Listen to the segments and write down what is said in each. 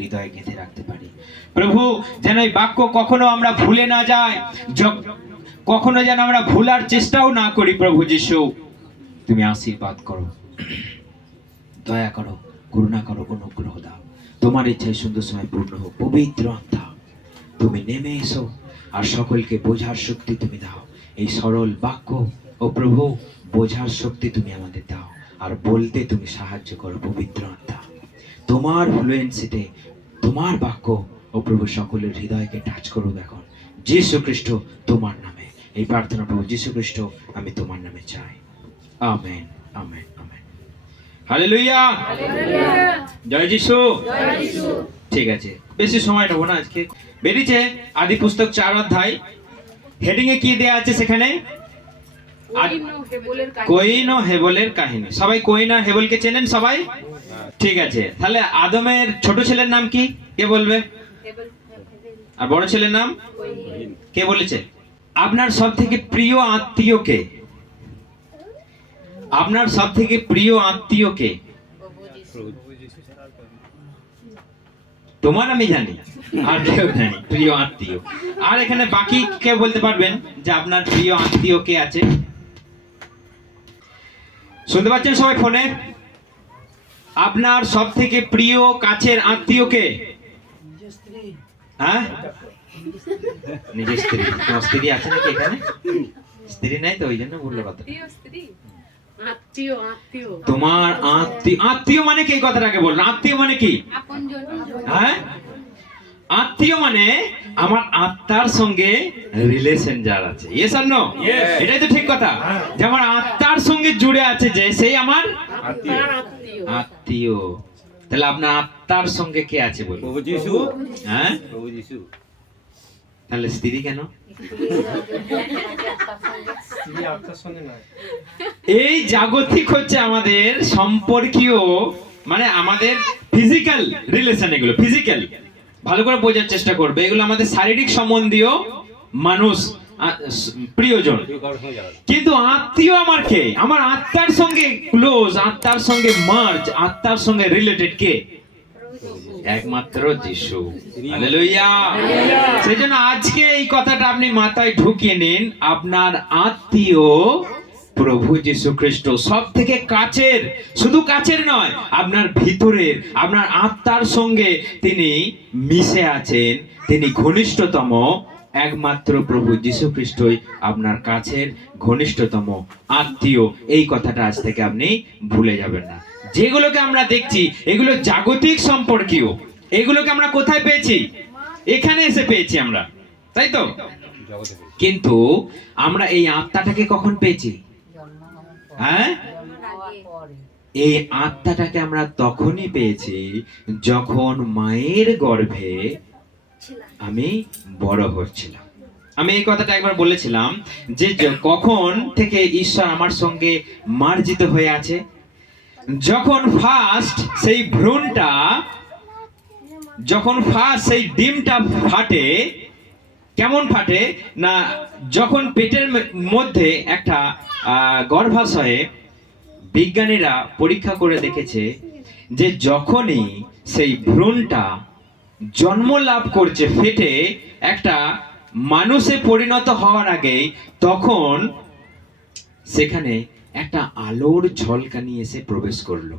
হৃদয়ে গেঁথে রাখতে পারি। প্রভু, যেন এই বাক্য কখনো আমরা ভুলে না যাই, কখনো যেন আমরা ভুলার চেষ্টাও না করি। প্রভু যিশু, তুমি আশীর্বাদ করো, দয়া করো, করুণা করো, অনুগ্রহ দাও। তোমার ইচ্ছায় সুন্দর সময় পূর্ণ হোক। পবিত্র আত্মা, তুমি নেমে এসো আর সকলকে বোঝার শক্তি তুমি দাও। এই সরল বাক্য ও প্রভু, বোঝার শক্তি তুমি আমাদের দাও, আর বলতে তুমি সাহায্য করো। পবিত্র আত্মা, তোমার ফ্লুয়েন্সিতে তোমার বাক্য ও প্রভু সকলের হৃদয়কে টাচ করুক এখন। যীশু খ্রিস্ট তোমার নামে এই প্রার্থনা প্রভু যীশু খ্রিস্ট, আমি তোমার নামে চাই। Amen, amen, amen. হালেলুয়া, জয় যিশু। ঠিক আছে, বেশি সময় নেবো না আজকে। বেরিয়েছে আদি পুস্তক 4 অধ্যায়। হেডিং এ কি দেয়া আছে সেখানে? কইন ও হেবলের কাহিনী। সবাই কইন আর হেবলকে চেনেন সবাই? ঠিক আছে, তাহলে আদমের ছোট ছেলের নাম কি? কে বলবে? আর বড় ছেলের নাম কে বলেছে? আপনার সব থেকে প্রিয় আত্মীয় কে? আপনার সব থেকে প্রিয় আত্মীয় কে? তোমার আমি জানি, আর কেউ জানি প্রিয় আত্মীয়। আর এখানে বাকি কে বলতে পারবেন যে আপনার প্রিয় আত্মীয় কে আছে? শুনতে পাচ্ছেন সবাই ফোনে? আপনার সব থেকে প্রিয় কাছের আত্মীয় কে? হ্যাঁ, নিজের স্ত্রী। তোমার স্ত্রী আছে নাকি এখানে? স্ত্রী নাই তো, ওই জন্য বললো কথা। তোমার আত্মীয়। আত্মীয় মানে কি? এই কথাটাকে বললো। আত্মীয় মানে কি? হ্যাঁ, আত্মীয় মানে আমার আত্মার সঙ্গে রিলেশন যার আছে। ইয়েস আর নো? এটাই তো ঠিক কথা, যে আমার আত্মার সঙ্গে জুড়ে আছে, যে সেই আমার আত্মীয়। তাহলে আপনার আত্মার সঙ্গে কে আছে বলুন? প্রভু যিশু। হ্যাঁ, প্রভু যিশু। তাহলে স্ত্রী কেন? এই জাগতিক হচ্ছে আমাদের সম্পর্কীয়, মানে আমাদের ফিজিক্যাল রিলেশন। এগুলো ফিজিক্যাল, ভালো করে বোঝার চেষ্টা করবে। এগুলো আমাদের শারীরিক সম্বন্ধীয় মানুষ, প্রিয়জন। কিন্তু আত্মীয় আমার কে? আমার আত্মার সঙ্গে ক্লোজ, আত্মার সঙ্গে মার্জ, আত্মার সঙ্গে রিলেটেড কে? একমাত্র যিশু। হালেলুয়া। সেজন্য আজকে এই কথাটা আপনি মাথায় ঢুকিয়ে নিন। আপনার আত্মীয় প্রভু যীশু খ্রিস্ট, সব থেকে কাছের, শুধু কাছের নয়, আপনার ভিতরের, আপনার আত্মার সঙ্গে তিনি মিশে আছেন। তিনি ঘনিষ্ঠতম, একমাত্র প্রভু যীশু খ্রিস্টই আপনার কাছের ঘনিষ্ঠতম আত্মীয়। এই কথাটা আজ থেকে আপনি ভুলে যাবেন না। যেগুলোকে আমরা দেখছি এগুলো জাগতিক সম্পর্কীয়। এগুলোকে আমরা কোথায় পেয়েছি? এখানে এসে পেয়েছি আমরা, তাই তো? কিন্তু আমরা এই আত্মাটাকে কখন পেয়েছি? হ্যাঁ, এই আত্মাটাকে আমরা তখনই পেয়েছি যখন মায়ের গর্ভে আমি বড় হচ্ছিলাম। আমি এই কথাটা একবার বলেছিলাম যে কখন থেকে ঈশ্বর আমার সঙ্গে মার্জিত হয়ে আছে। যখন ফার্স্ট সেই ভ্রূণটা, যখন ফার্স্ট সেই ডিমটা ফাটে। কেমন ফাটে না, যখন পেটের মধ্যে একটা গর্ভাশয়ে বিজ্ঞানীরা পরীক্ষা করে দেখেছে যে যখনই সেই ভ্রূণটা জন্ম লাভ করছে ফেটে একটা মানুষে পরিণত হওয়ার আগে, তখন সেখানে একটা আলোর ঝলকানি এসে প্রবেশ করলো।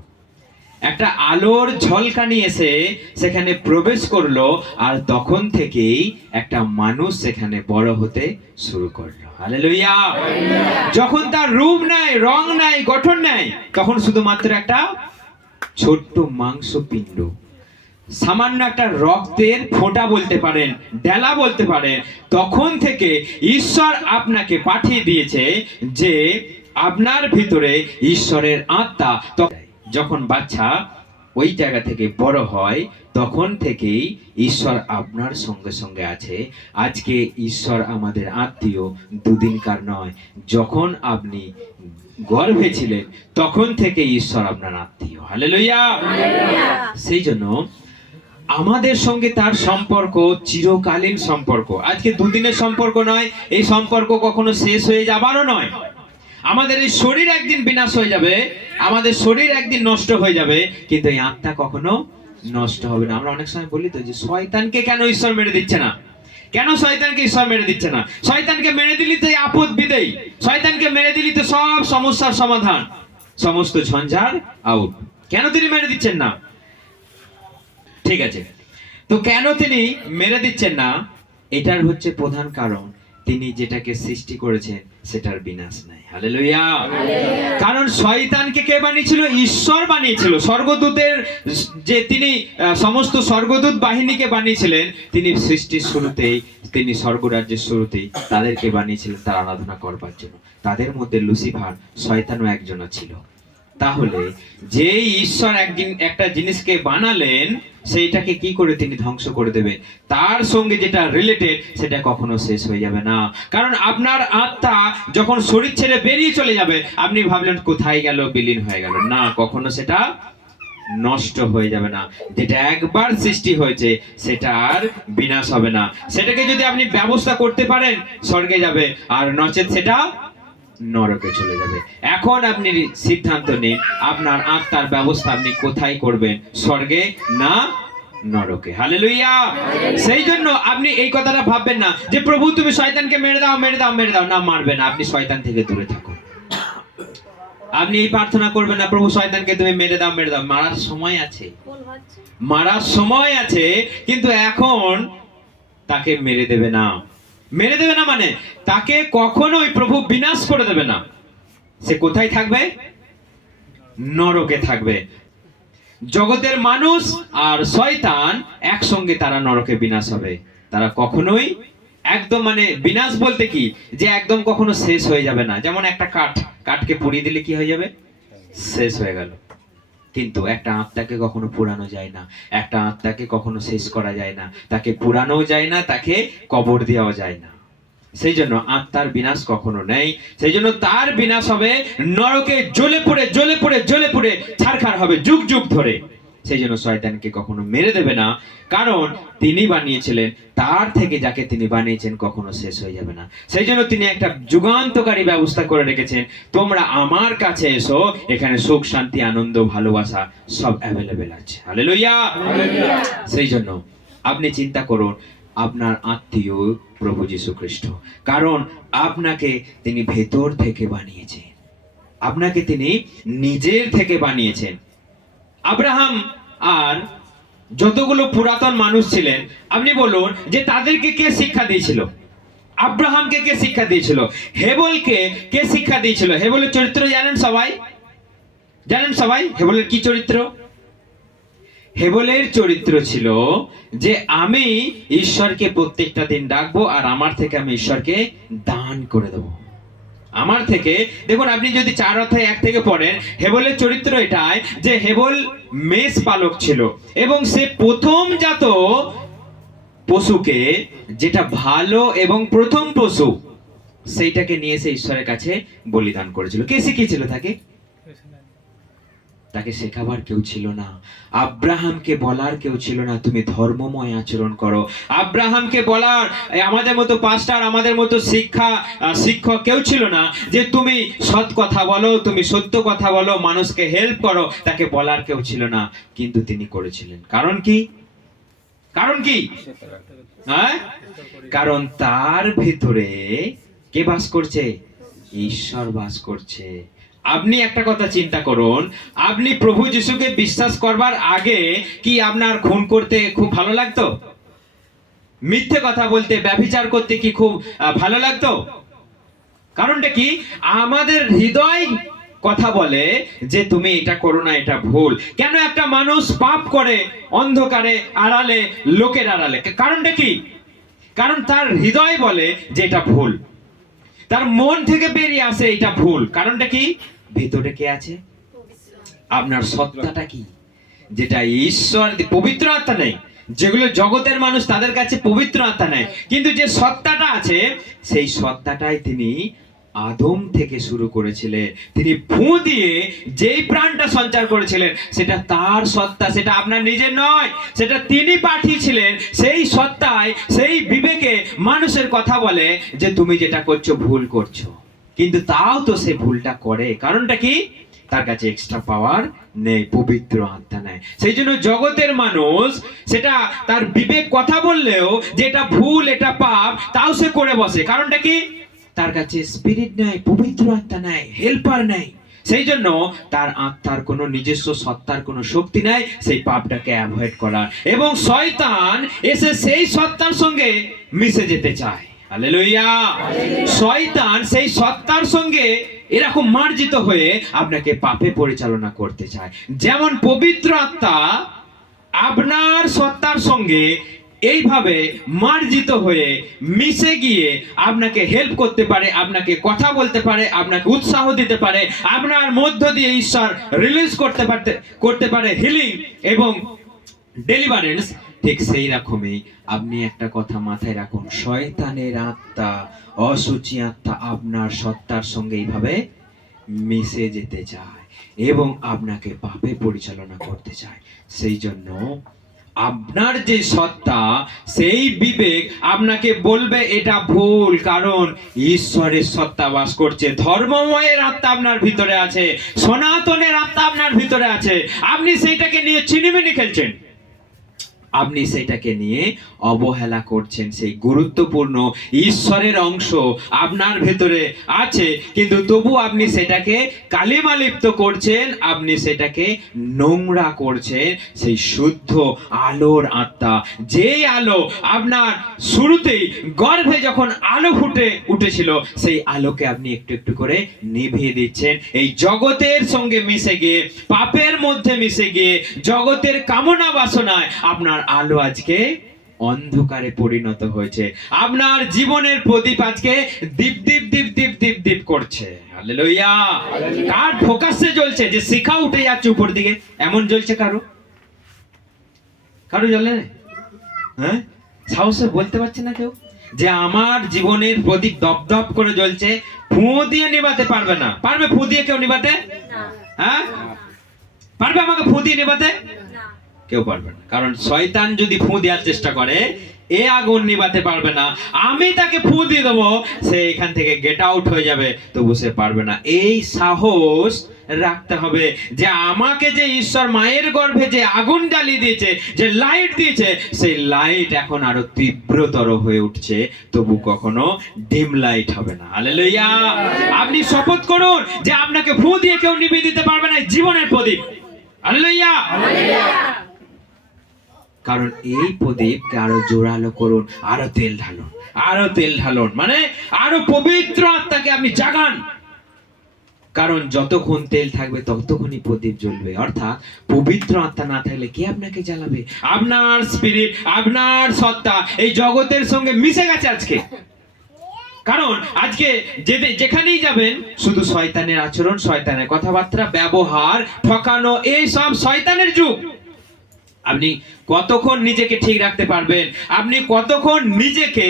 একটা আলোর ঝলকানি এসে সেখানে প্রবেশ করলো, আর তখন থেকেই একটা মানুষ সেখানে বড় হতে শুরু করলো। হালেলুয়া। যখন তার রূপ নাই, রং নাই, গঠন নাই, তখন শুধুমাত্র একটা ছোট্ট মাংসপিণ্ড, সামান্য একটা রক্তের ফোঁটা বলতে পারেন, ডেলা বলতে পারেন। তখন থেকে ঈশ্বর আপনাকে পাঠিয়ে দিয়েছে যে আপনার ভিতরে ঈশ্বরের আত্মা। যখন বাচ্চা ওই জায়গা থেকে বড় হয়, তখন থেকেই ঈশ্বর আপনার সঙ্গে সঙ্গে আছে। আজকে ঈশ্বর আমাদের আত্মীয়, দুদিনকার নয়। যখন আপনি গর্ভে ছিলেন তখন থেকে ঈশ্বর আপনার আত্মীয়। হালেলুয়া। সেই জন্য আমাদের সঙ্গে তার সম্পর্ক চিরকালীন সম্পর্ক। আজকে দুদিনের সম্পর্ক নয়, এই সম্পর্ক কখনো শেষ হয়ে যাবারও নয়। আমাদের এই শরীর একদিন বিনাশ হয়ে যাবে, আমাদের শরীর একদিন নষ্ট হয়ে যাবে, কিন্তু এই আত্মা কখনো নষ্ট হবে না। আমরা অনেক সময় বলি তো যে শয়তানকে কেন ঈশ্বর মেরে দিচ্ছে না, কেন শয়তানকে ঈশ্বর মেরে দিচ্ছে না? শয়তানকে মেরে দিলি তো এই আপদ বিদেই, শয়তানকে মেরে দিলি তো সব সমস্যার সমাধান, সমস্ত ঝঞ্ঝার আউট। কেন তিনি মেরে দিচ্ছেন না? ঠিক আছে, তো কেন তিনি মেরে দিচ্ছেন না? এটার হচ্ছে প্রধান কারণ, তিনি যেটাকে সৃষ্টি করেছেন সেটার বিনাশ নাই। হালেলুয়া। কারণ শয়তানকে কে বানিয়েছিল? ঈশ্বর বানিয়েছিল। স্বর্গদূতের যে তিনি সমস্ত স্বর্গদূত বাহিনীকে বানিয়েছিলেন, তিনি সৃষ্টির শুরুতেই, তিনি স্বর্গরাজ্যের শুরুতেই তাদেরকে বানিয়েছিলেন তার আরাধনা করবার জন্য। তাদের মধ্যে লুসিফার শয়তানও একজন ছিল। তাহলে যেই ঈশ্বর একদিন একটা জিনিসকে বানালেন, সেইটাকে কি করে তিনি ধ্বংস করে দেবেন? তার সঙ্গে যেটা রিলেটেড সেটা কখনো শেষ হয়ে যাবে না। কারণ আপনার আত্মা যখন শরীর ছেড়ে বেরিয়ে চলে যাবে, আপনি ভাবলেন কোথায় গেল, বিলীন হয়ে গেল, না, কখনো সেটা নষ্ট হয়ে যাবে না। যেটা একবার সৃষ্টি হয়েছে সেটা আর বিনাশ হবে না। সেটাকে যদি আপনি ব্যবস্থা করতে পারেন, স্বর্গে যাবে, আর নচেত সেটা নরকে চলে যাবে। এখন আপনি সিদ্ধান্ত নিন, আপনার আত্মার ব্যবস্থা আপনি কোথায় করবেন, স্বর্গে না নরকে। হালেলুয়া। সেই জন্য আপনি এই কথাটা ভাববেন না যে প্রভু তুমি শয়তানকে মেরে দাও, মেরে দাও, মেরে দাও। না, মারবে না। আপনি শয়তান থেকে দূরে থাকুন। আপনি এই প্রার্থনা করবেন না প্রভু শয়তানকে তুমি মেরে দাও, মেরে দাও। মারার সময় আছে, মারার সময় আছে, কিন্তু এখন তাকে মেরে দেবে না। মেরে দেবে না মানে তাকে কখনোই প্রভু বিনাশ করে দেবে না। সে কোথায় থাকবে? নরকে থাকবে। জগতের মানুষ আর শয়তান একসঙ্গে তারা নরকে বিনাশ হবে। তারা কখনোই একদম মানে বিনাশ বলতে কি, যে একদম কখনো শেষ হয়ে যাবে না। যেমন একটা কাঠকে পুড়িয়ে দিলে কি হয়ে যাবে? শেষ হয়ে গেল। কিন্তু একটা আত্মাকে কখনো পুরানো যায় না, একটা আত্মাকে কখনো শেষ করা যায় না, তাকে পুরানো যায় না, তাকে কবর দেওয়া যায় না। সেই জন্য আত্মার বিনাশ কখনো নেই। সেই জন্য তার বিনাশ হবে নরকে, জ্বলে পড়ে জ্বলে পড়ে জ্বলে পড়ে ছারখার হবে যুগ যুগ ধরে। সেই জন্য শয়তানকে কখনো মেরে দেবে না, কারণ তিনি বানিয়েছিলেন, তার থেকে যাকে তিনি বানিয়েছেন কখনো শেষ হয়ে যাবে না। সেই জন্য তিনি একটা যুগান্তকারী ব্যবস্থা করে রেখেছেন, তোমরা আমার কাছে এসো, এখানে সুখ, শান্তি, আনন্দ, ভালোবাসা সব অ্যাভেলেবেল আছে। হালেলুয়া। সেই জন্য আপনি চিন্তা করুন, আপনার আত্মীয় প্রভু যীশু খ্রিস্ট, কারণ আপনাকে তিনি ভেতর থেকে বানিয়েছেন, আপনাকে তিনি নিজের থেকে বানিয়েছেন। আব্রাহাম আর যতগুলো পুরাতন মানুষ ছিলেন, আপনি বলুন যে তাদেরকে কে শিক্ষা দিয়েছিল? আব্রাহামকে কে শিক্ষা দিয়েছিল? হেবলকে কে শিক্ষা দিয়েছিল? হেবলের চরিত্র জানেন সবাই? জানেন সবাই হেবলের কি চরিত্র? হেবলের চরিত্র ছিল যে আমি ঈশ্বরকে প্রত্যেকটা দিন ডাকবো, আর আমার থেকে আমি ঈশ্বরকে দান করে দেবো। আমার থেকে, দেখুন আপনি যদি 4 অধ্যায় 1 থেকে পড়েন, হেবলের চরিত্র এটাই যে হেবল মেষ পালক ছিল, এবং সে প্রথম জাত পশুকে, যেটা ভালো এবং প্রথম পশু, সেইটাকে নিয়ে এসে ঈশ্বরের কাছে বলিদান করেছিল। কে শিখিয়েছিল তাকে? তাকে শেখাবার কেউ ছিল না। আব্রাহামকে বলার কেউ ছিল না তুমি ধর্মময় আচরণ করো। আব্রাহামকে বলার আমাদের মতো পাস্টার, আমাদের মতো শিক্ষক কেউ ছিল না যে তুমি সৎ কথা বলো, তুমি সত্য কথা বলো, মানুষকে হেল্প করো। তাকে বলার কেউ ছিল না, কিন্তু তিনি করেছিলেন। কারণ কি? কারণ কি? হ্যাঁ, কারণ তার ভিতরে কে বাস করছে? ঈশ্বর বাস করছে। আপনি একটা কথা চিন্তা করুন, আপনি প্রভু যিশুকে বিশ্বাস করবার আগে কি আপনার খুন করতে খুব ভালো লাগতো? মিথ্যে কথা বলতে, ব্যভিচার করতে কি খুব ভালো লাগতো? কারণটা কি? আমাদের হৃদয় কথা বলে যে তুমি এটা করো না, এটা ভুল। কেন একটা মানুষ পাপ করে অন্ধকারে, আড়ালে, লোকের আড়ালে? কারণটা কি? কারণ তার হৃদয় বলে যে এটা ভুল, তার মন থেকে বেরিয়ে আসে এটা ভুল। কারণটা কি? ভেতরে কে আছে? আপনার সত্তাটা কি? যেটা ঈশ্বর, পবিত্র আত্মা নেই। যেগুলো জগতের মানুষ, তাদের কাছে পবিত্র আত্মা নেই, কিন্তু যে সত্তাটা আছে, সেই সত্তাটাই তিনি আদম থেকে শুরু করেছিলেন। তিনি ফু দিয়ে যেই প্রাণটা সঞ্চার করেছিলেন, সেটা তার সত্তা, সেটা আপনার নিজের নয়, সেটা তিনি পাঠিয়েছিলেন। সেই সত্তায়, সেই বিবেকে মানুষের কথা বলে যে তুমি যেটা করছো ভুল করছো, কিন্তু তাও তো সে ভুলটা করে। কারণটা কি? তার কাছে এক্সট্রা পাওয়ার নেই, পবিত্র আত্মা নেই। সেই জন্য জগতের মানুষ সেটা তার বিবেক কথা বললেও যে এটা ভুল, এটা পাপ, তাও সে করে বসে। কারণটা কি? তার কাছে স্পিরিট নাই, পবিত্র আত্মা নাই, হেল্পার নাই। সেই জন্য তার আত্মার কোনো নিজস্ব সত্তার কোনো শক্তি নাই সেই পাপটাকে অ্যাভয়েড করার, এবং শয়তান এসে সেই সত্তার সঙ্গে মিশে যেতে চায়। হালেলুয়া। শয়তান সেই সত্তার সঙ্গে এরকম মার্জিত হয়ে আপনাকে পাপে পরিচালনা করতে চায়। যেমন পবিত্র আত্মা আপনার সত্তার সঙ্গে এইভাবে মার্জিত হয়ে মিশে গিয়ে আপনাকে হেল্প করতে পারে, আপনাকে কথা বলতে পারে, আপনাকে উৎসাহ দিতে পারে, আপনার মধ্য দিয়ে ঈশ্বর রিলিজ করতে পারে হিলিং এবং ডেলিভারেন্স। ঠিক সেই রকমই আপনি একটা কথা মাথায় রাখুন, শয়তানের আত্মা, অসুচি আত্মা আপনার সত্তার সঙ্গে এইভাবে মিশে যেতে চায় এবং আপনাকে পাপে পরিচালনা করতে চায়। সেই জন্য আপনার যে সত্তা, সেই বিবেক আপনাকে বলবে এটা ভুল, কারণ ঈশ্বরের সত্তা বাস করছে, ধর্মময়ের আত্মা আপনার ভিতরে আছে, সনাতনের আত্মা আপনার ভিতরে আছে। আপনি সেইটাকে নিয়ে চিনিমিনি খেলছেন, আপনি সেটাকে নিয়ে অবহেলা করছেন। সেই গুরুত্বপূর্ণ ঈশ্বরের অংশ আপনার ভেতরে আছে, কিন্তু তবু আপনি সেটাকে কালিমালিপ্ত করছেন, আপনি সেটাকে নোংরা করছেন। সেই শুদ্ধ আলোর আত্মা, যেই আলো আপনার শুরুতেই গর্ভে যখন আলো ফুটে উঠেছিল, সেই আলোকে আপনি একটু একটু করে নিভিয়ে দিচ্ছেন। এই জগতের সঙ্গে মিশে গিয়ে, পাপের মধ্যে মিশে গিয়ে, জগতের কামনা বাসনায় আপনার আলো আজকে অন্ধকারে পরিণত হয়েছে। আপনার জীবনের প্রদীপ আজকে দীপ দীপ দীপ দীপ দীপ দীপ করছে। হালেলুয়া। কার ফোকাসে জ্বলছে? যে শিখা উঠে যাচ্ছে উপর দিকে, এমন জ্বলছে কারো? কারো জ্বলে না? হ্যাঁ, সাহসে বলতে পারছে না কেউ যে আমার জীবনের প্রদীপ দপদপ করে জ্বলছে, ফু দিয়ে নিভাতে পারবে না। পারবে ফু দিয়ে কেউ নিভাতে? হ্যাঁ, পারবে আমাকে ফু দিয়ে নিভাতে? কেউ পারবে না। কারণ শয়তান যদি ফু দেওয়ার চেষ্টা করে, এ আগুন নিভাতে পারবে না। আমি তাকে ফু দিয়ে দেবো, সে এখান থেকে গেট আউট হয়ে যাবে, তবু সে পারবে না। এই সাহস রাখতে হবে যে আমাকে যে ঈশ্বর মায়ের গর্ভে যে আগুন জ্বালিয়ে দিয়েছে, যে লাইট দিয়েছে, সেই লাইট এখন আরো তীব্রতর হয়ে উঠছে, তবু কখনো ডিম লাইট হবে না। হালেলুয়া। আপনি শপথ করুন যে আপনাকে ফু দিয়ে কেউ নিভিয়ে দিতে পারবে না জীবনের প্রদীপ। হালেলুয়া। কারণ এই প্রদীপকে আরো জোরালো করুন, আরো তেল ঢালুন, আরো তেল ঢালুন, মানে আরো পবিত্র আত্মাকে আপনি জাগান। কারণ যতক্ষণ তেল থাকবে ততক্ষণই প্রদীপ জ্বলবে। অর্থাৎ পবিত্র আত্মা না থাকলে কে আপনাকে জ্বালাবে? আপনার স্পিরিট, আপনার সত্তা এই জগতের সঙ্গে মিশে গেছে আজকে। কারণ আজকে যেখানেই যাবেন শুধু শয়তানের আচরণ, শয়তানের কথাবার্তা, ব্যবহার, ঠকানো, এই সব শয়তানের যুগ। আপনি কতক্ষণ নিজেকে ঠিক রাখতে পারবেন? আপনি কতক্ষণ নিজেকে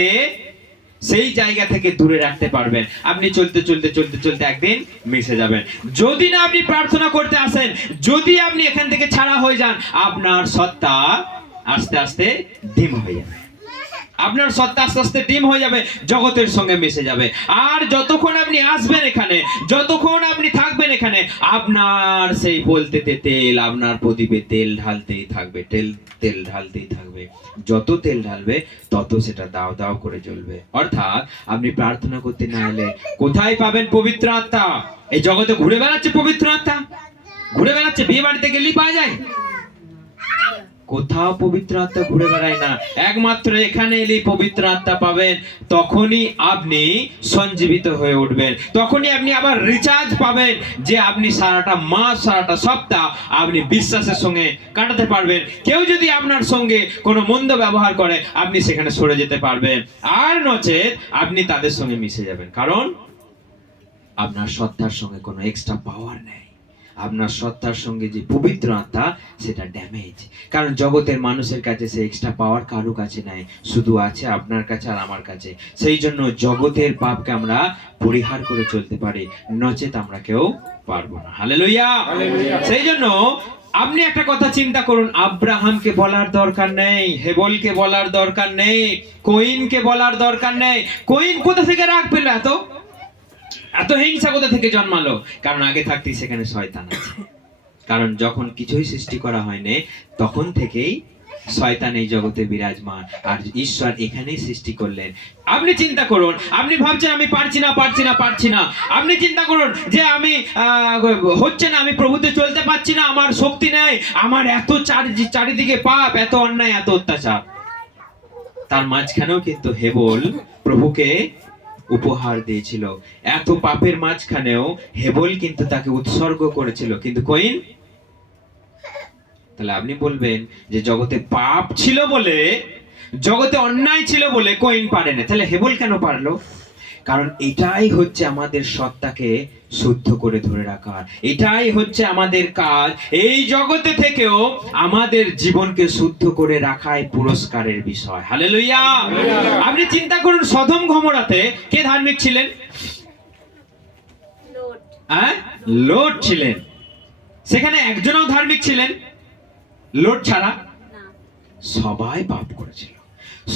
সেই জায়গা থেকে দূরে রাখতে পারবেন? আপনি চলতে চলতে চলতে চলতে একদিন মিশে যাবেন। যদি না আপনি প্রার্থনা করতে আসেন, যদি আপনি এখান থেকে ছাড়া হয়ে যান, আপনার সত্তা আস্তে আস্তে ডিম হয়ে যাবে। আপনার সত্তা আস্তে আস্তে ডিম হয়ে যাবে, জগতের সঙ্গে মিশে যাবে। আর যতক্ষণ আপনি আসবেন এখানে, যতক্ষণ আপনি থাকবেন এখানে, আপনার সেই বলতেতে তেল, আপনার প্রদীপে তেল ঢালতেই থাকবে, তেল ঢালতেই থাকবে। যত তেল ঢালবে তত সেটা দাও দাও করে জ্বলবে। অর্থাৎ আপনি প্রার্থনা করতে না এলে কোথায় পাবেন পবিত্র আত্মা? এই জগতে ঘুরে বেড়াচ্ছে পবিত্র আত্মা, ঘুরে বেড়াচ্ছে। বিয়ে বাড়িতে গেলেই পাওয়া যায়? কোথাও পবিত্র আত্মা ঘুরে বেড়ায় না। একমাত্র এখানে এলেই পবিত্র আত্মা পাবেন। তখনই আপনি সঞ্জীবিত হয়ে উঠবেন, তখনই আপনি আবার রিচার্জ পাবেন, যে আপনি সারাটা মাস, সারাটা সপ্তাহ আপনি বিশ্বাসের সঙ্গে কাটাতে পারবেন। কেউ যদি আপনার সঙ্গে কোনো মন্দ ব্যবহার করে, আপনি সেখানে সরে যেতে পারবেন। আর নচেত আপনি তাদের সঙ্গে মিশে যাবেন, কারণ আপনার সত্তার সঙ্গে কোনো এক্সট্রা পাওয়ার নেই। আপনার সত্তার সঙ্গে যে পবিত্র আত্মা, সেটা ড্যামেজ। কারণ জগতের মানুষের কাছে সে এক্সট্রা পাওয়ার কারো কাছে নাই, শুধু আছে আপনার কাছে আর আমার কাছে। সেই জন্য জগতের পাপকে আমরা পরিহার করে চলতে পারি, নচেত আমরা কেউ পারবো না। হালেলুয়া। সেই জন্য আপনি একটা কথা চিন্তা করুন, আব্রাহামকে বলার দরকার নেই, হেবলকে বলার দরকার নেই, কইনকে বলার দরকার নেই। কইন কোথা থেকে রাগ পেল? এত হিংসা কোথা থেকে জন্মালো? কারণ আগে থাকতেই সেখানে শয়তান আছে। কারণ যখন কিছুই সৃষ্টি করা হয়নি তখন থেকেই শয়তান এই জগতে বিরাজমান, আর ঈশ্বর এখানেই সৃষ্টি করলেন। আপনি চিন্তা করুন, আপনি ভাবছেন আমি পারছি না। আপনি চিন্তা করুন যে আমি হচ্ছে না, আমি প্রভুতে চলতে পারছি না, আমার শক্তি নেই, আমার এত চারিদিকে পাপ, এত অন্যায়, এত অত্যাচার। তার মাঝখানেও কিন্তু হেবল প্রভুকে উপহার দিয়েছিল। এত পাপের মাঝখানেও হেবল কিন্তু তাকে উৎসর্গ করেছিল, কিন্তু কইন। তাহলে আপনি বলবেন যে জগতে পাপ ছিল বলে, জগতে অন্যায় ছিল বলে কইন পারে না, তাহলে হেবল কেন পারলো? কারণ এটাই হচ্ছে আমাদের সত্তাকে শুদ্ধ করে ধরে রাখার, এটাই হচ্ছে আমাদের কাজ। এই জগতে থেকেও আমাদের জীবনকে শুদ্ধ করে রাখাই পুরস্কারের বিষয়। হালেলুয়া। আপনি চিন্তা করুন, সদম গমোরাতে কে ধার্মিক ছিলেন? লোট ছিলেন। সেখানে একজনও ধার্মিক ছিলেন? লোট ছাড়া সবাই পাপ করেছিল,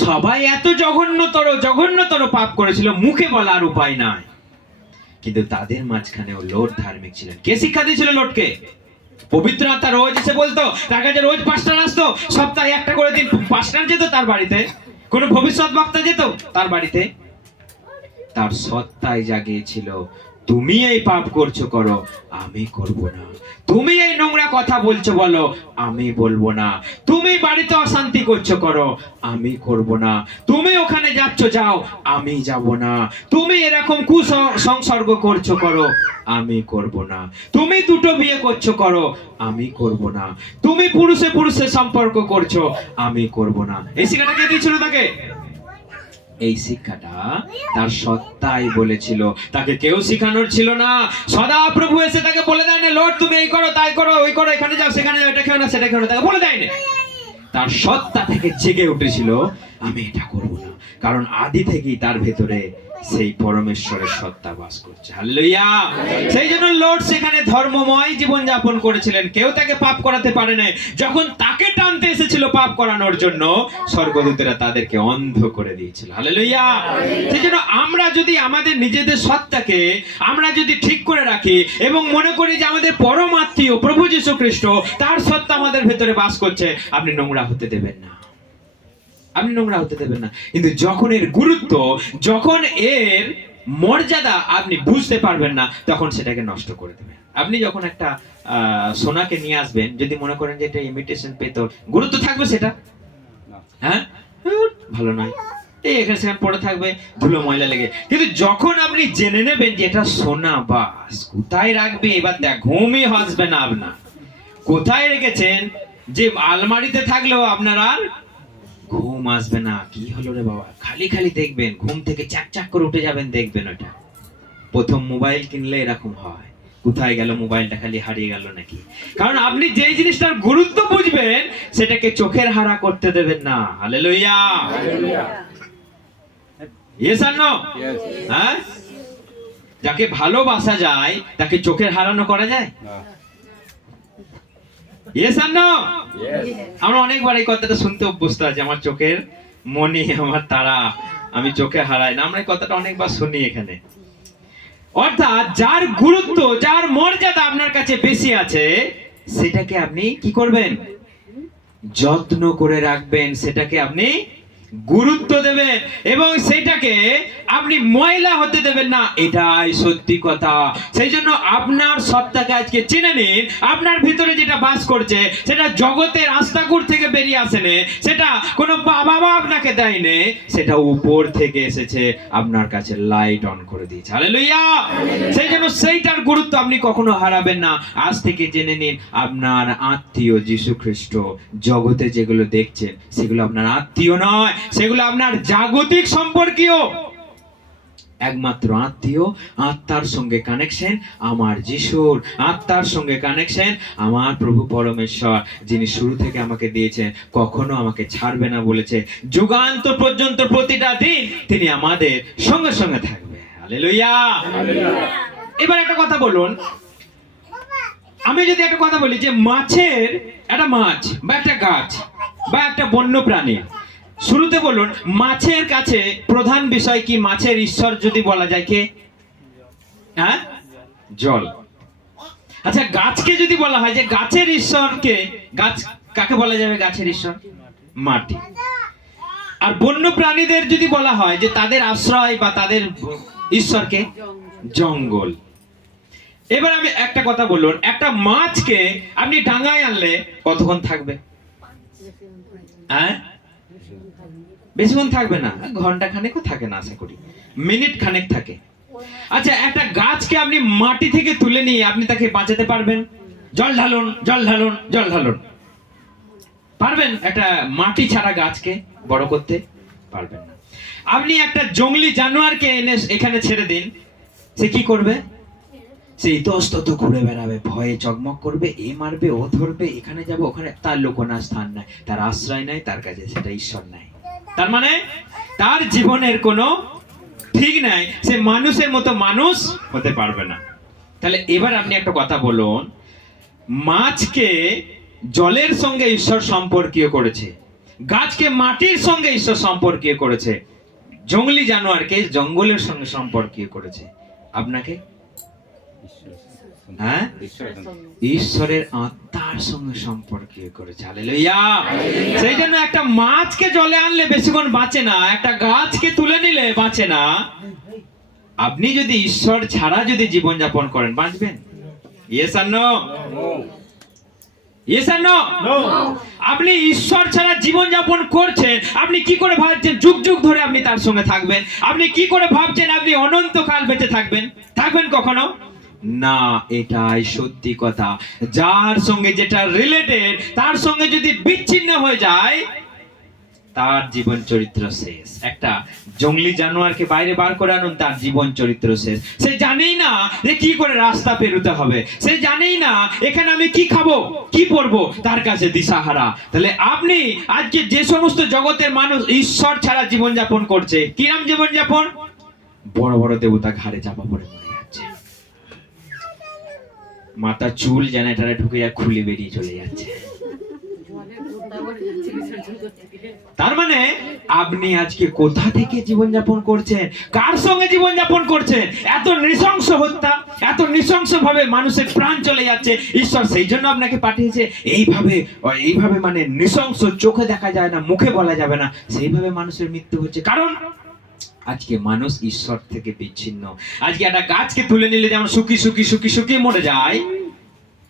সবাই এত জঘন্যতর পাপ করেছিল, মুখে বলার উপায় নাই। কিন্তু তাদের মাঝখানেও লোট ধার্মিক ছিলেন। কে শিক্ষা দিয়েছিল লোটকে? পবিত্র আত্মা রোজ এসে বলতো, তার কাছে রোজ পাঁচটার আসতো, সপ্তাহে একটা করে দিন পাঁচটার যেত তার বাড়িতে, কোন ভবিষ্যৎ বক্তা যেত তার বাড়িতে। তার সত্তায় জাগিয়েছিল, তুমি এই পাপ করছো করো, আমি করব না। তুমি এই নোংরা কথা বলছো বলো, আমি বলবো না। তুমি বাড়িতে অশান্তি করছো করো, আমি করব না। তুমি ওখানে যাচ্ছ যাও, আমি যাব না। তুমি এরকম কুসংসর্গ করছো করো, আমি করব না। তুমি দুটো বিয়ে করছো করো, আমি করব না। তুমি পুরুষে সম্পর্ক করছো, আমি করব না। এই শিক্ষাটা কে দিয়েছিল তাকে? এই শিক্ষাটা তার সত্তাই বলেছিল, তাকে কেউ শিখানোর ছিল না। সদা প্রভু এসে তাকে বলে দেয় না, লোট তুমি এই করো, তাই করো, ওই করো, এখানে যাও, সেখানে যাও, এটা খেও না, সেটা খেও না, তাকে বলে দেয় না। তার সত্তা থেকে জেগে উঠেছিল, আমি এটা করব না। কারণ আদি থেকেই তার ভেতরে সেই পরমেশ্বরের সত্তা বাস করছে। হালেলুয়া। সেই জন্য লোট সেখানে ধর্মময় জীবন যাপন করেছিলেন, কেউ তাকে পাপ করাতে পারে না। যখন তাকে টানতে এসেছিল পাপ করানোর জন্য, স্বর্গদূতেরা তাদেরকে অন্ধ করে দিয়েছিল। হালেলুয়া। সেই জন্য আমরা যদি আমাদের নিজেদের সত্তাকে আমরা যদি ঠিক করে রাখি এবং মনে করি যে আমাদের পরম আত্মীয় প্রভু যীশু খ্রিস্ট, তার সত্তা আমাদের ভেতরে বাস করছে, আপনি নোংরা হতে দেবেন না, আপনি নোংরা হতে দেবেন না। কিন্তু যখন এর গুরুত্ব, যখন এর মর্যাদা আপনি বুঝতে পারবেন না, তখন সেটাকে নষ্ট করে দেবেন। আপনি যখন একটা সোনাকে নিয়ে আসবেন, যদি মনে করেন যে এটা ইমিটেশন পেতল, গুরুত্ব থাকবে সেটা? হ্যাঁ, ভালো নয়, এই এখানে সেখানে পড়ে থাকবে, ধুলো ময়লা লেগে। কিন্তু যখন আপনি জেনে নেবেন যে এটা সোনা, বাস কোথায় রাখবে, এবার দেখ ঘুমই আসবে না আপনার। কোথায় রেখেছেন, যে আলমারিতে থাকলেও আপনার আর ঘুম আসবে না। কি হলো রে বাবা, খালি খালি দেখবেন, ঘুম থেকে চাক করে উঠে যাবেন, দেখবেন ওটা। প্রথম মোবাইল কিনলে এরকম হয়, কোথায় গেল মোবাইলটা, খালি হারিয়ে গেল নাকি। কারণ আপনি যেই জিনিসটার গুরুত্ব বুঝবেন, সেটাকে চোখের হারা করতে দেবেন না। হালেলুয়া। ইয়েস আর নো? হ্যাঁ, যাকে ভালোবাসা যায় তাকে চোখের হারানো করা যায়? ইয়েস আর নো? আমরা অনেকবার এই কথাটা শুনতে অভ্যস্ত আছি, আমার চোখের মনি, আমার তারা, আমি চোখে হারাই না। আমরা এই কথাটা অনেকবার শুনি এখানে। অর্থাৎ যার গুরুত্ব, যার মর্যাদা আপনার কাছে বেশি আছে, সেটাকে আপনি কি করবেন? যত্ন করে রাখবেন, সেটাকে আপনি গুরুত্ব দেবেন এবং সেটাকে আপনি ময়লা হতে দেবেন না। এটাই সত্যি কথা। সেই জন্য আপনার সত্তাকে আজকে চিনে নিন। আপনার ভিতরে যেটা বাস করছে, সেটা জগতের আস্তাকুর থেকে বেরিয়ে আসেনি, সেটা কোনো বাবা আপনাকে দেয়নি, সেটা উপর থেকে এসেছে, আপনার কাছে লাইট অন করে দিয়েছে। হালেলুয়া। সেই জন্য সেইটার গুরুত্ব আপনি কখনো হারাবেন না। আজ থেকে জেনে নিন, আপনার আত্মীয় যীশু খ্রিস্ট। জগতে যেগুলো দেখছেন, সেগুলো আপনার আত্মীয় নয়, সেগুলো আপনার জাগতিক সম্পর্কীয়। একমাত্র আত্মীয়, আত্মার সঙ্গে কানেকশন আমার যিশুর, আত্মার সঙ্গে কানেকশন আমার প্রভু পরমেশ্বর, যিনি শুরু থেকে আমাকে দিয়েছেন, কখনো আমাকে ছাড়বে না বলেছে, যুগান্তর পর্যন্ত প্রতিটা দিন তিনি আমাদের সঙ্গে সঙ্গে থাকবে। হালেলুয়া। এবার একটা কথা বলুন, আমি যদি একটা কথা বলি যে মাছের, একটা মাছ বা একটা গাছ বা একটা বন্য প্রাণী, শুরুতে বলুন মাছের কাছে প্রধান বিষয় কি? মাছের ঈশ্বর যদি বলা যায় কে? হ্যাঁ, জল। আচ্ছা, গাছকে যদি বলা হয় যে গাছের ঈশ্বরকে, গাছ কাকে বলা যাবে গাছের ঈশ্বর? মাটি। আর বন্য প্রাণীদের যদি বলা হয় যে তাদের আশ্রয় বা তাদের ঈশ্বরকে, জঙ্গল। এবার আমি একটা কথা বলুন, একটা মাছকে আপনি ডাঙায় আনলে কতক্ষণ থাকবে? হ্যাঁ, বেশিক্ষণ থাকবে না, ঘন্টা খানেকও থাকে না, আশা করি মিনিট খানেক থাকে। আচ্ছা, একটা গাছকে আপনি মাটি থেকে তুলে নিয়ে আপনি তাকে বাঁচাতে পারবেন? জল ঢালুন, জল ঢালুন, জল ঢালুন, পারবেন একটা মাটি ছাড়া গাছকে বড় করতে? পারবেন না। আপনি একটা জঙ্গলি জানোয়ারকে এনে এখানে ছেড়ে দিন, সে কি করবে? সে ইতস্তত ঘুরে বেড়াবে, ভয়ে চকমক করবে, এ মারবে, ও ধরবে, এখানে যাবে, ওখানে। তার লোকনা স্থান নাই, তার আশ্রয় নাই, তার কাছে সেটা ঈশ্বর নাই। তার মানে তার জীবনের কোনো ঠিক নাই, সে মানুষের মতো মানুষ হতে পারবে না। তাহলে এবার আপনি একটা কথা বলুন, মাছকে জলের সঙ্গে ঈশ্বর সম্পর্কীয় করেছে, গাছকে মাটির সঙ্গে ঈশ্বর সম্পর্কীয় করেছে, জঙ্গলি জানোয়ারকে জঙ্গলের সঙ্গে সম্পর্কীয় করেছে, আপনাকে হ্যাঁ ঈশ্বরের আত্মার সঙ্গে সম্পর্কীয় করেছে। হালেলুয়া। সেই জন্য একটা মাছকে জলে আনলে বেশিক্ষণ বাঁচে না, একটা গাছকে তুলে নিলে বাঁচে না। আপনি যদি ঈশ্বর ছাড়া যদি জীবন যাপন করেন, বাঁচবেন? ইয়েস আর নো? ইয়েস আর নো? আপনি ঈশ্বর ছাড়া জীবন যাপন করছেন, আপনি কি করে ভাবছেন যুগ যুগ ধরে আপনি তার সঙ্গে থাকবেন? আপনি কি করে ভাবছেন আপনি অনন্তকাল বেঁচে থাকবেন? থাকবেন কখনো না। এটাই সত্যি কথা। যার সঙ্গে যেটা রিলেটেড, তার সঙ্গে যদি বিচ্ছিন্ন হয়ে যায়, তার জীবন চরিত্র শেষ। একটা জঙ্গলি জানোয়ারকে বাইরে বার করে আনুন, তার জীবন চরিত্র শেষ। সে জানেই না যে কি করে রাস্তা পেরোতে হবে, সে জানেই না এখানে আমি কি খাবো, কি পরবো, তার কাছে দিশাহারা। তাহলে আপনি আজকে যে সমস্ত জগতের মানুষ ঈশ্বর ছাড়া জীবন যাপন করছে, কিরম জীবন যাপন? বড় বড় দেবতা ঘাড়ে চাপা পড়ে মরে যাচ্ছে, মাথা চুল জেনারেটরে ঢুকে যা খুলে বেরিয়ে চলে যাচ্ছে। তার মানে আপনি আজকে কোথা থেকে জীবন যাপন করছেন, কার সঙ্গে জীবন যাপন করছেন? এত নৃশংস হত্যা, এত নৃশংস ভাবে মানুষের প্রাণ চলে যাচ্ছে। ঈশ্বর সেই জন্য আপনাকে পাঠিয়েছে এইভাবে, এইভাবে মানে নৃশংস, চোখে দেখা যায় না, মুখে বলা যাবে না, সেইভাবে মানুষের মৃত্যু হচ্ছে। কারণ আজকে মানুষ ঈশ্বর থেকে বিচ্ছিন্ন। আজকে একটা গাছকে তুলে নিলে যেমন শুকিয়ে শুকিয়ে শুকিয়ে শুকিয়ে মরে যায়,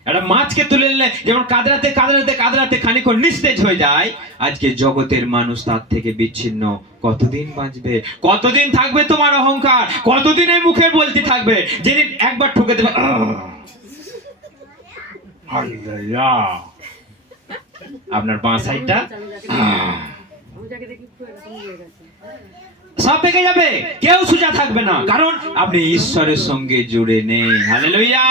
একটা মাছকে তুলে নিলে যেমন কাঁদরাতে কাঁদরাতে কাঁদরাতে খানিকক্ষণ নিস্তেজ হয়ে যায়, আজকে জগতের মানুষ তার থেকে বিচ্ছিন্ন। কতদিন বাঁচবে? কতদিন থাকবে তোমার অহংকার? কতদিন এই মুখে বলতে থাকবে? যেদিন একবার ঠুকে দেবে, আপনার বাঁ সাইডটা সব ভেঙে যাবে, কেউ সোজা থাকবে না। কারণ আপনি ঈশ্বরের সঙ্গে জুড়ে নেই। হালেলুয়া।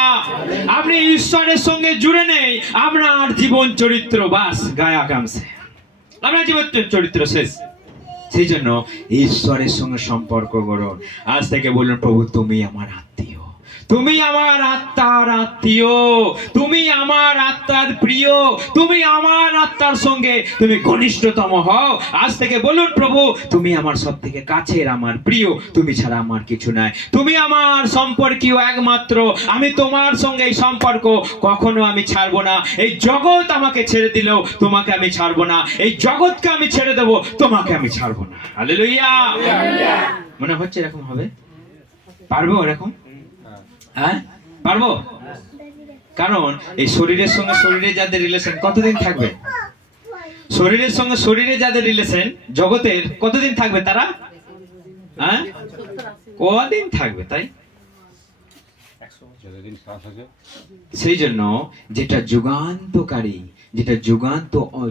আপনি ঈশ্বরের সঙ্গে জুড়ে নেই, আপনার জীবন চরিত্র বাস গায়া কামছে, আপনার জীবন চরিত্র শেষ। সেই জন্য ঈশ্বরের সঙ্গে সম্পর্ক করুন। আজ থেকে বলুন, প্রভু তুমি আমার আত্মীয়, তুমি আমার আত্মার আত্মীয়, তুমি আমার আত্মার প্রিয়, তুমি আমার আত্মার সঙ্গে তুমি ঘনিষ্ঠতম হও। আজ থেকে বলুন, প্রভু তুমি আমার সব থেকে কাছের, আমার প্রিয়, তুমি ছাড়া আমার কিছু নাই, তুমি আমার সম্পর্কীয় একমাত্র, আমি তোমার সঙ্গে এই সম্পর্ক কখনো আমি ছাড়বো না। এই জগৎ আমাকে ছেড়ে দিলেও তোমাকে আমি ছাড়বো না, এই জগৎকে আমি ছেড়ে দেবো, তোমাকে আমি ছাড়বো না। হালেলুয়া। মনে হচ্ছে এরকম হবে? পারবো এরকম? হ্যাঁ পারবো। কারণ এই শরীরের সঙ্গে শরীরে যাদের রিলেশন কতদিন থাকবে? শরীরের সঙ্গে শরীরে যাদের রিলেশন জগতের কতদিন থাকবে তারা? হ্যাঁ কদিন থাকবে? তাই সেই জন্য যেটা যুগান্তকারী, যেটা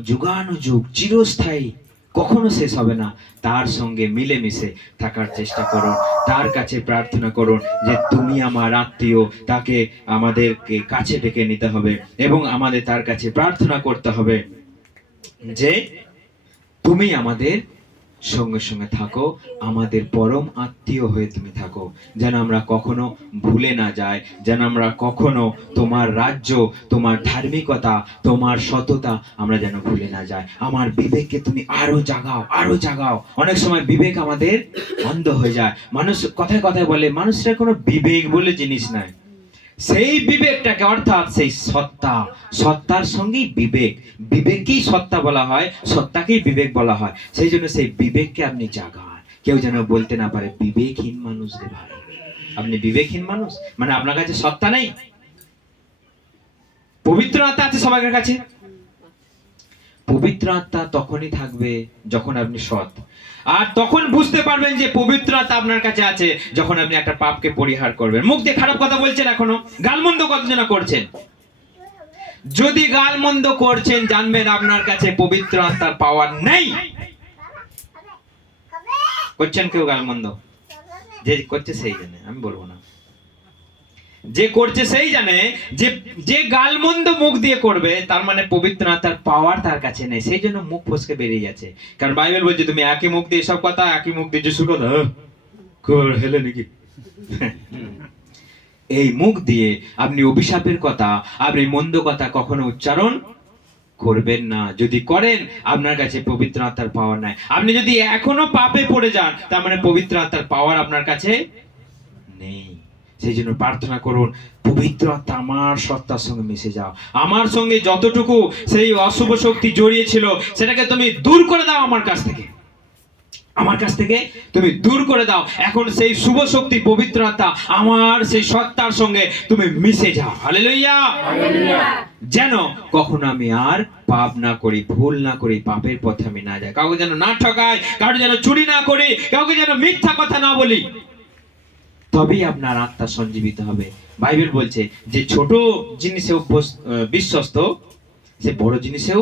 যুগানুযুগ চিরস্থায়ী, কখনো শেষ হবে না, তার সঙ্গে মিলেমিশে থাকার চেষ্টা করুন। তার কাছে প্রার্থনা করুন যে তুমি আমার আত্মীয়, তাকে আমাদেরকে কাছে ডেকে নিতে হবে এবং আমাদের তার কাছে প্রার্থনা করতে হবে যে তুমি আমাদের সঙ্গে সঙ্গে থাকো, আমাদের পরম আত্মীয় হয়ে তুমি থাকো, যেন আমরা কখনো ভুলে না যাই, যেন আমরা কখনো তোমার রাজ্য, তোমার ধার্মিকতা, তোমার সততা আমরা যেন ভুলে না যাই। আমার বিবেককে তুমি আরো জাগাও, আরো জাগাও। অনেক সময় বিবেক আমাদের অন্ধ হয়ে যায়। মানুষ কথায় কথায় বলে মানুষের কোনো বিবেক বলে জিনিস নাই। সেই বিবেকটাকে, অর্থাৎ সেই সত্তা, সত্তার সঙ্গেই বিবেক, বিবেককেই সত্তা বলা হয়, সত্তাকেই বিবেক বলা হয়। সেই জন্য সেই বিবেককে আপনি জাগান। কেউ যেন বলতে না পারে বিবেকহীন মানুষ রে ভাই, আপনি বিবেকহীন মানুষ, মানে আপনার কাছে সত্তা নেই। পবিত্র আত্মা আছে সবার কাছে। পবিত্র আত্মা তখনই থাকবে যখন আপনি সৎ, আর তখন বুঝতে পারবেন যে পবিত্র আত্মা আপনার কাছে আছে যখন আপনি একটা পাপকে পরিহার করবেন। মুখ দিয়ে খারাপ কথা বলছেন, এখনো গালমন্দ কতজন করছেন। যদি গালমন্দ করছেন, জানবেন আপনার কাছে পবিত্র আত্মার পাওয়ার নেই। করছেন কেউ গালমন্দ? যে করছে সেই জানে, আমি বলবো না। যে করছে সেই জানে যে যে গালমন্দ মুখ দিয়ে করবে তার মানে পবিত্র আত্মার পাওয়ার তার কাছে নেই, সেই জন্য মুখ ফসকে বেরিয়ে যাচ্ছে। কারণ বাইবেল বলছে তুমি একই মুখ দিয়ে সব কথা, একই মুখ দিয়ে যিশুর কথা হেলে নাকি। এই মুখ দিয়ে আপনি অভিশাপের কথা, আপনি মন্দ কথা কখনো উচ্চারণ করবেন না। যদি করেন, আপনার কাছে পবিত্র আত্মার পাওয়ার নাই। আপনি যদি এখনো পাপে পড়ে যান, তার মানে পবিত্র আত্মার পাওয়ার আপনার কাছে নেই। সেই জন্য প্রার্থনা করুন, পবিত্র আত্মা আমার সত্তার সঙ্গে মিশে যাও, আমার সঙ্গে যতটুকু সেই অশুভ শক্তি জড়িয়ে ছিল সেটাকে তুমি দূর করে দাও আমার কাছ থেকে, আমার কাছ থেকে তুমি দূর করে দাও। এখন সেই শুভ শক্তি পবিত্র আত্মা আমার সেই সত্তার সঙ্গে তুমি মিশে যাও। হালেলুয়া। যেন কখনো আমি আর পাপ না করি, ভুল না করি, পাপের পথে আমি না যাই, কাউকে যেন না ঠকাই, কাউকে যেন চুরি না করি, কাউকে যেন মিথ্যা কথা না বলি, তবেই আপনার আত্মা সঞ্জীবিত হবে। বাইবেল বলছে যে ছোট জিনিসেও বিশ্বস্ত, সে বড় জিনিসেও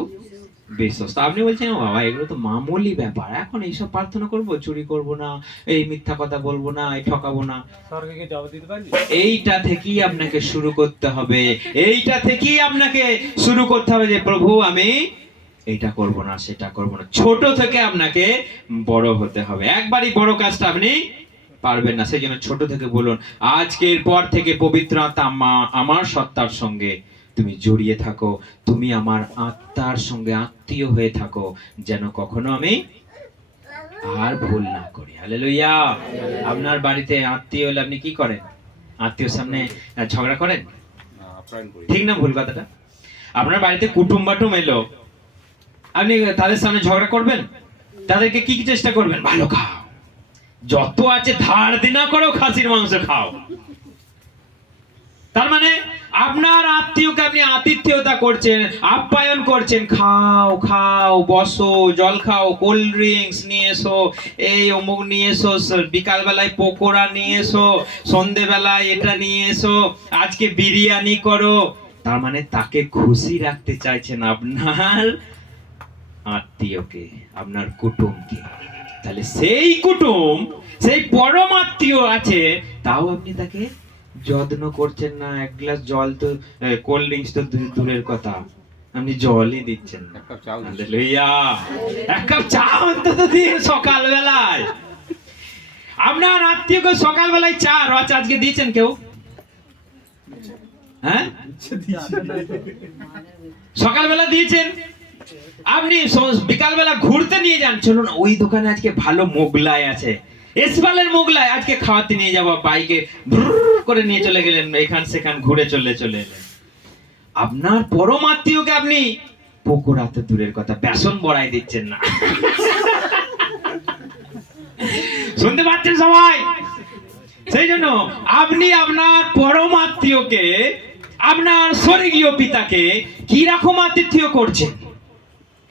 বিশ্বস্ত। আপনি বলছেন বাবা এগুলো তো মামুলি ব্যাপার, এখন এইসব প্রার্থনা করব, চুরি করব না, এই মিথ্যা কথা বলবো না, এই ঠকাবো না। স্বর্গকে জবাব দিতে পারবি? এইটা থেকেই আপনাকে শুরু করতে হবে, এইটা থেকেই আপনাকে শুরু করতে হবে যে প্রভু আমি এইটা করব না, সেটা করব না। ছোট থেকে আপনাকে বড় হতে হবে, একবারই বড় কাজটা আপনি পারবেন না। সেই জন্য ছোট থেকে বলুন, আজকের পর থেকে পবিত্র আত্মা আমার সত্তার সঙ্গে তুমি জড়িয়ে থাকো, তুমি আমার আত্মার সঙ্গে আত্মীয় হয়ে থাকো, যেন কখনো আমি আর ভুল না করি। হালেলুয়া। আপনার বাড়িতে আত্মীয় হলে আপনি কি করেন? আত্মীয়র সামনে ঝগড়া করেন? ঠিক না ভুল কথাটা? আপনার বাড়িতে কুটুম বাটুম এলো, আপনি তাদের সামনে ঝগড়া করবেন? তাদেরকে কি চেষ্টা করবেন? ভালো খাও, যত আছে ধার দিনা করো, খাসির মাংস খাও। তার মানে আপনার আত্মীয়কে আপনি আতিথ্যতা করছেন, আপ্যায়ন করছেন, খাও খাও, বসো, জল খাও, কোল্ড ড্রিঙ্কস নিয়ে এসো, এই অমুক নিয়ে এসো, বিকাল বেলায় পকোড়া নিয়ে এসো, সন্ধেবেলায় এটা নিয়ে এসো, আজকে বিরিয়ানি করো। তার মানে তাকে খুশি রাখতে চাইছেন আপনার আত্মীয়কে, আপনার কুটুমকে। তাহলে সেই কুটুম, সেই পরম আত্মীয় আছে, তাও আপনি তাকে যত্ন করছেন না। এক গ্লাস জল তো, কোল্ড ড্রিঙ্কস তো দূরের কথা, আপনি জলই দিচ্ছেন না। হালেলুয়া। এক কাপ চা অন্তত দিন সকাল বেলায়। আপনার আত্মীয়কে সকাল বেলায় চা রচ আজকে দিয়েছেন কেউ? হ্যাঁ, সকালবেলা দিয়েছেন। আপনি বিকাল বেলা ঘুরতে নিয়ে যান, চলুন ওই দোকানে আজকে ভালো মোগলাই আছে, এসপালের মোগলাই আজকে খাওয়াতে নিয়ে যাবো, বাইকে করে নিয়ে চলে গেলেন, এখান সেখান ঘুরে চলে এলেন। আপনার পরম আত্মীয়কে আপনি পকোড়া তো দূরের কথা, বেসন বড়াই দিচ্ছেন না। শুনতে পাচ্ছেন সবাই? সেই জন্য আপনি আপনার পরম আত্মীয়কে, আপনার স্বর্গীয় পিতাকে কি রকম আতিথ্য করছেন?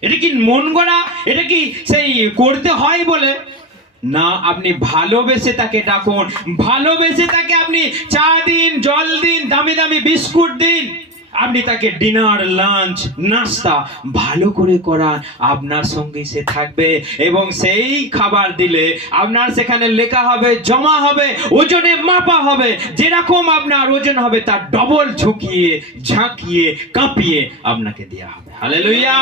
এটা কি মন গড়া? এটা কি সেই করতে হয় বলে না, আপনি ভালোবেসে তাকে ডাকুন, ভালোবেসে তাকে আপনি চা দিন, জল দিন, দামি দামি বিস্কুট দিন, আপনি তাকে ডিনার, লাঞ্চ, নাস্তা ভালো করে করান, আপনার সঙ্গে সে থাকবে। এবং সেই খাবার দিলে আপনার সেখানে লেখা হবে, জমা হবে, ওজনে মাপা হবে, যেরকম আপনার ওজন হবে তার ডবল ঝুঁকিয়ে, ঝাঁকিয়ে, কাঁপিয়ে আপনাকে দেওয়া হবে। হালেলুয়া।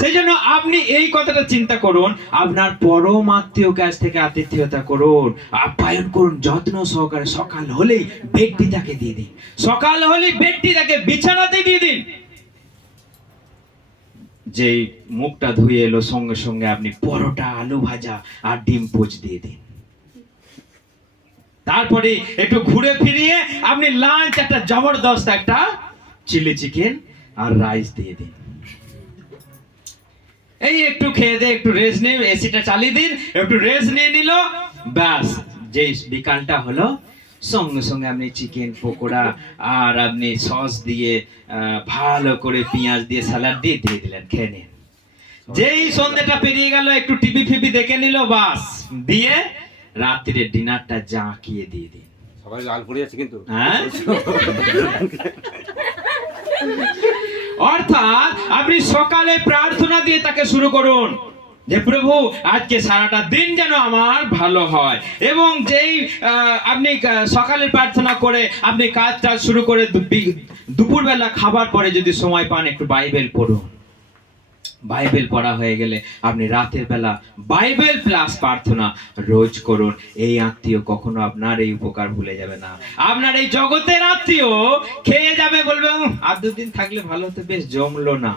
সেই জন্য আপনি এই কথাটা চিন্তা করুন, আপনার পরম আত্মীয় কাছ থেকে আতিথ্যতা করুন, আপ্যায়ন করুন যত্ন সহকারে। সকাল হলেই বেডটি তাকে দিয়ে দিন, সকাল হলেই বেডটি তাকে বিছানাতে দিয়ে দিন। যে মুখটা ধুয়ে এলো সঙ্গে সঙ্গে আপনি পরোটা, আলু ভাজা আর ডিম পোচ দিয়ে দিন। তারপরে একটু ঘুরে ফিরিয়ে আপনি লাঞ্চ একটা জবরদস্ত একটা চিলি চিকেন আর রাইস দিয়ে দিন। এই একটু খেয়ে দিয়ে একটু রেস্ট নিয়ে এসিটা চালিয়ে দিন, একটু রেস্ট নিয়ে নিল, ব্যাস যে বিকালটা হলো সঙ্গে সঙ্গে আপনি চিকেন পকোড়া আর আপনি সস দিয়ে ভালো করে পেঁয়াজ দিয়ে স্যালাড দিয়ে দিয়ে দিলেন, খেয়ে নিন। যেই সন্ধ্যেটা পেরিয়ে গেল একটু টিভি ফিভি দেখে নিল, বাস দিয়ে রাত্রির ডিনারটা জাঁকিয়ে দিয়ে দিন। সবাই লাল পড়ে যাচ্ছে কিন্তু, হ্যাঁ অর্থাৎ আপনি সকালে প্রার্থনা দিয়ে তাকে শুরু করুন যে প্রভু আজকে সারাটা দিন যেন আমার ভালো হয়। এবং যেই আপনি সকালে প্রার্থনা করে আপনি কাজটা শুরু করে দুপুরবেলা খাবার পরে যদি সময় পান একটু বাইবেল পড়ুন। বাইবেল পড়া হয়ে গেলে আপনি রাতের বেলা বাইবেল প্লাস প্রার্থনা রোজ করুন। এই আত্মীয় কখনো আপনার এই উপকার ভুলে যাবে না। আপনার এই জগতের আত্মীয় খেয়ে যাবে, বলবে আর দুদিন থাকলে ভালো হতো, বেশ জমলো না,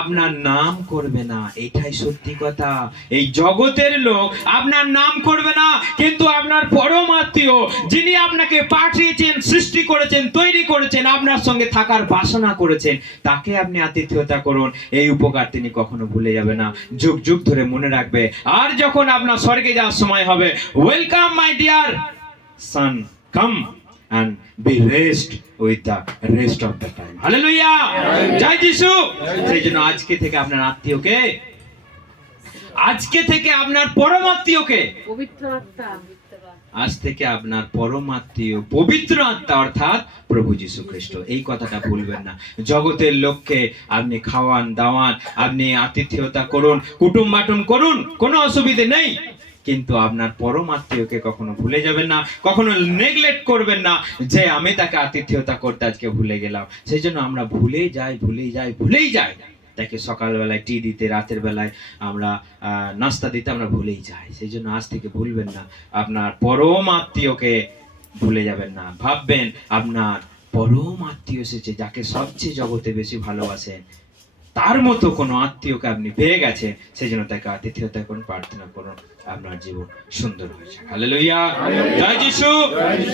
আপনার নাম করবে না। এটাই সত্যি কথা। এই জগতের লোক আপনার নাম করবে না, কিন্তু আপনার পরম আত্মীয় যিনি আপনাকে পাঠিয়েছেন, সৃষ্টি করেছেন, তৈরি করেছেন, আপনার সঙ্গে থাকার বাসনা করেছেন, তাকে আপনি আতিথেয়তা করুন। এই উপকার তিনি কখনো ভুলে যাবে না, যুগ যুগ ধরে মনে রাখবে। আর যখন আপনার স্বর্গে যাওয়ার সময় হবে, welcome my dear son, come and be rest with the rest of the time. Hallelujah! জয় যিশু। সেই জন্য আজকে থেকে আপনার আত্মীয়কে, আজকে থেকে আপনার পরম আত্মীয়কে, পবিত্র আত্মা, আজ থেকে আপনার পরম আত্মীয় পবিত্র আত্মা অর্থাৎ প্রভু যীশু খ্রিস্ট। এই কথাটা ভুলবেন না। জগতের লোককে আপনি খাওয়ান দাওয়ান, আপনি আতিথেয়তা করুন, কুটুম বাটুম করুন, কোনো অসুবিধে নেই, কিন্তু আপনার পরম আত্মীয়কে কখনো ভুলে যাবেন না, কখনো নেগলেক্ট করবেন না যে আমি তাকে আতিথেয়তা করতে আজকে ভুলে গেলাম। সেই জন্য আমরা ভুলেই যাই তাকে সকালবেলায় টি দিতে, রাতের বেলায় আমরা নাস্তা দিতে আমরা ভুলেই যাই। সেই জন্য আজ থেকে ভুলবেন না, আপনার পরম আত্মীয়কে ভুলে যাবেন না। ভাববেন আপনার পরম আত্মীয় এসেছে, যাকে সবচেয়ে জগতে বেশি ভালোবাসেন, তার মতো কোনো আত্মীয়কে আপনি পেয়ে গেছেন। সেই জন্য তাকে আতিথেয়তা করুন, প্রার্থনা করুন, আপনার জীবন সুন্দর হয়েছে। হালেলুয়া, জয় যিশু।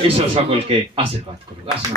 ঈশ্বর সকলকে আশীর্বাদ করুন। আসুন।